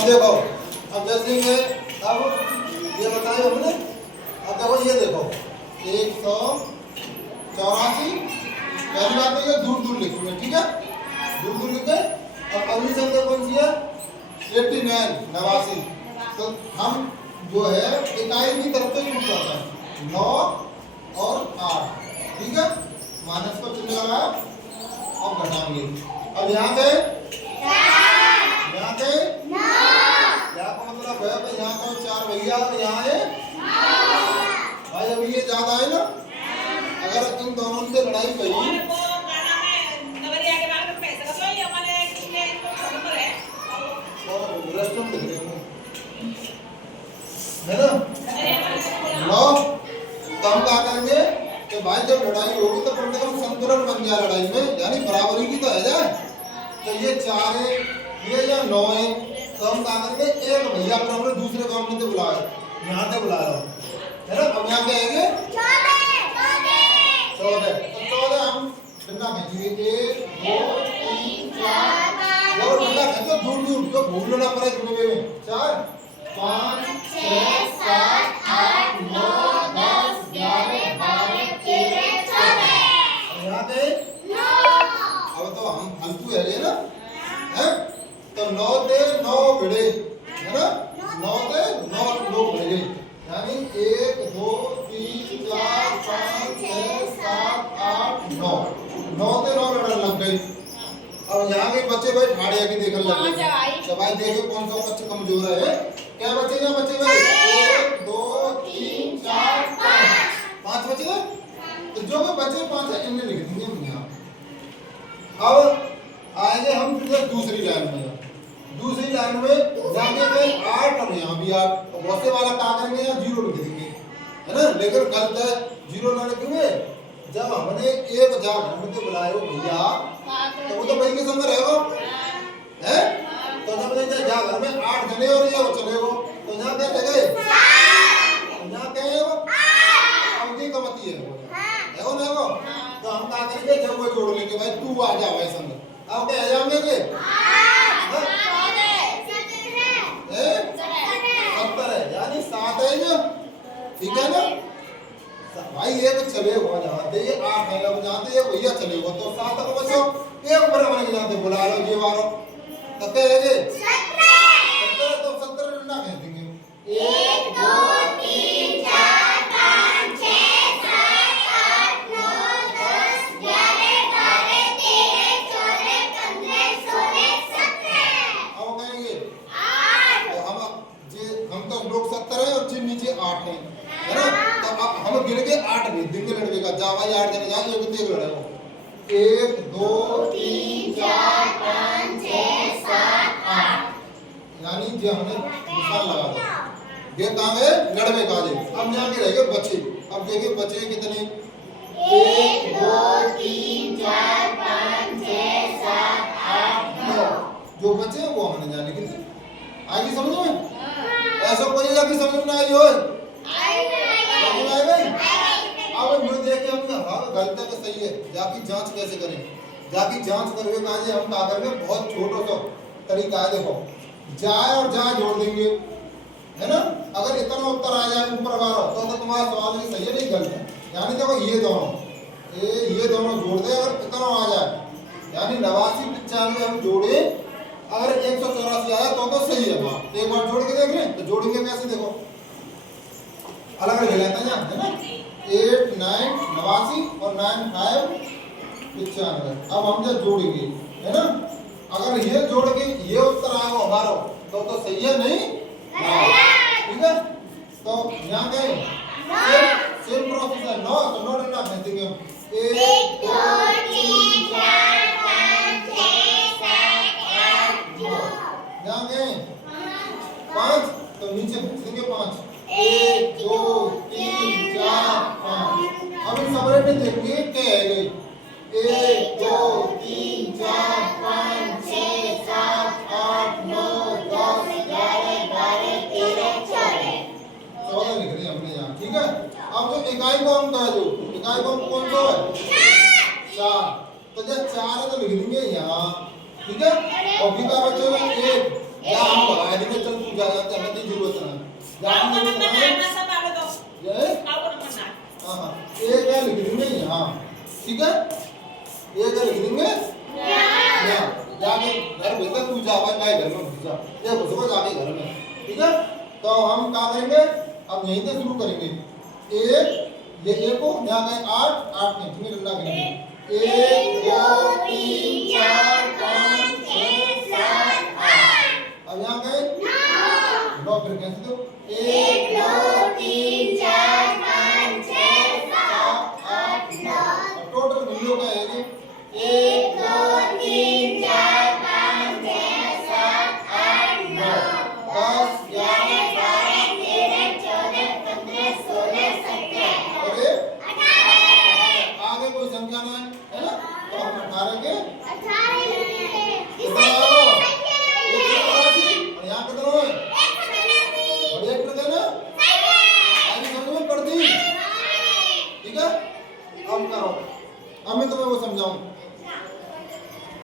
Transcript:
अब देखो, अब जैसे ये अब ये बताया हमने, अब देखो ये देखो 184। पहली बात तो ये दूर दूर लिखूंगे, ठीक है, दूर दूर लिखे। अब अगली संख्या कौन सी है? 89 89। तो हम जो है इकाई की तरफ से शुरू करते हैं 9 और 8, ठीक है, माइनस को चिन्ह लगाया और घटाएंगे। अब यहाँ से यहाँ से यहाँ का मतलब है कि यहाँ का 4 भैया, यहाँ है भाई। अभी ये ज्यादा है ना, अगर इन दोनों से लड़ाई कही रेस्टोरेंट दिख रहे हो है ना, 9। तो हम क्या करेंगे कि भाई जब लड़ाई होगी तो कम से कम संतुलन बन जाए लड़ाई में, यानी बराबरी की तो है जाए। तो ये 4 है, ये या 9 है, तो हम क्या करेंगे एक भैया को हमने दूसरे गांव में से बुलाया, यहाँ से बुलाया है ना। अब यहाँ क्या आएंगे 14। तो 14 हम डंडा खींचेंगे 1 2 3 4 और डंडा खींचो दूर दूर, जो भूल ना पड़े गिनने में। 4 5 6 7 8 9 10 11 12 13 14। यहाँ पे 9। अब तो हम फालतू है ना, हैं? तो 9 से 9 भिड़े है ना, 9 से 9 लोग भिड़े, यानी 1 2 3 4 5 6 7 8 9 9 से 9 लड़ने लग गई। अब यहाँ के बच्चे भाई ठाड़िया की देखने लग गए। तो भाई देखो कौन सा बच्चे कमजोर है। क्या बच्चे यहाँ बच्चे भाई 1 2 3 4 5 बच्चे गए। तो जो भी बच्चे 5 है इन्हें लिख देंगे यहाँ। अब आएंगे हम फिर दूसरी लाइन में। दूसरी लाइन में जाके गए 8 और यहाँ भी 8। तो बहुत से वाला क्या करेंगे यहाँ 0 लिख देंगे, है ना, लेकिन गलत है, 0 ना लिखेंगे। जब हमने एक जा घर में तो बुलाए हो भैया, तो वो तो भाई के संग रहेगा, हैं? तो जब मैंने जा घर में 8 जने और ये चले गो, तो यहाँ क्या कहेंगे यहाँ कहेंगे अब की कमती है वो ना वो। तो हम क्या करेंगे जब वो जोड़ लेंगे भाई तू आ जा भाई संग। अब क्या आ जाएंगे 70 है, यानी 7 है ना, ठीक है ना भाई। एक चले हो जाते ये 8 है, अब जाते ये भैया चले हो तो 7 को बचो एक बराबर के जाते बुला लो ये वारो तब क्या है 70। तो 70 डंडा कह देंगे 1 2 3 4 5 6 7 8 9 10 11 12 13 14 15 16 17। अब कहेंगे 8। तो हम तो लोग 70 है और जिन नीचे 8 है ना। तो हम गिन के 8 भेज देंगे लड़के का, जा भाई 8 जने जा, ये कितने लड़े हो 1 2 3 4 5 6 7 8, यानी जो हमने निशान लगा दिया। ये काम है लड़वे का जे। अब यहाँ के रहेंगे बच्चे। अब देखिए बच्चे कितने 1 2 3 4 5 6 7 8 9। जो बच्चे वो हमने जाने कितने आगे समझ में। ऐसा कोई जाके समझ में आई हो अब मुझे देख के हम हाँ गलत है तो सही है, जाकी जांच कैसे करें। जाकी जांच करके कहा हम क्या करेंगे बहुत छोटा सा तरीका है। देखो जाए और जाए जोड़ देंगे, है ना। अगर इतना उत्तर आ जाए ऊपर वाला तो तुम्हारा सवाल भी सही है नहीं गलत है। यानी देखो ये दोनों जोड़ दे, अगर इतना आ जाए यानी 89 95 हम जोड़े, अगर 184 आया तो सही है। वहाँ एक बार जोड़ के देख लें तो जोड़ेंगे कैसे, देखो अलग अलग लेते हैं है ना। 8 9 89 और 9 5 95। अब हम जब जोड़ेंगे है ना, अगर ये जोड़ के ये उत्तर आया हो हमारा तो सही है नहीं, ठीक है। तो यहाँ गए सेम प्रोसेस है 9 तो 9 डंडा फेंक देंगे हम 1 2 3 4 5 6 7 8 9। यहाँ गए 5 तो नीचे फेंक देंगे 5 1 2 3 4 5। अब इन सबरे में देखेंगे क्या है 1 2 3 4 5 6 7 8 9 10 11 12 13 14 लिख रहे हमने यहाँ, ठीक है। अब जो इकाई को हम कहा जो इकाई को कौन सा है 4। तो जब 4 है तो लिख देंगे यहाँ, ठीक है। और भी का बच्चों में 1 या हम बढ़ा देंगे जा जाते हैं, हमें जरूरत नहीं आओ को नंबर 9 ना सब आवे दो ये आओ को नंबर 9 हाँ हाँ एक है लिख देंगे यहाँ, ठीक है, एक है लिख देंगे यहाँ, जाके घर भेजा तू जा भाई, मैं घर में घुस जा, ये घुसो जाके घर में, ठीक है। तो हम क्या करेंगे, अब यहीं से शुरू करेंगे, एक ये एक को यहाँ गए 8 8 नहीं तुम्हें डंडा गिनेंगे 1 2 3 4 5 6 7 8, अब यहाँ गए 9 फिर कैसे दो 1 2 3 4 5 6 7 8 9, टोटल मिलो का है ये 1 2 3 4 5 6 7 8 9 10 11 आगे कोई संख्या ना है ना, तो हम 18 के 18 और यहाँ कितना है और एक कितना ना आगे समझ में पड़ती, ठीक है। अब करो, अब मैं तुम्हें वो समझाऊं,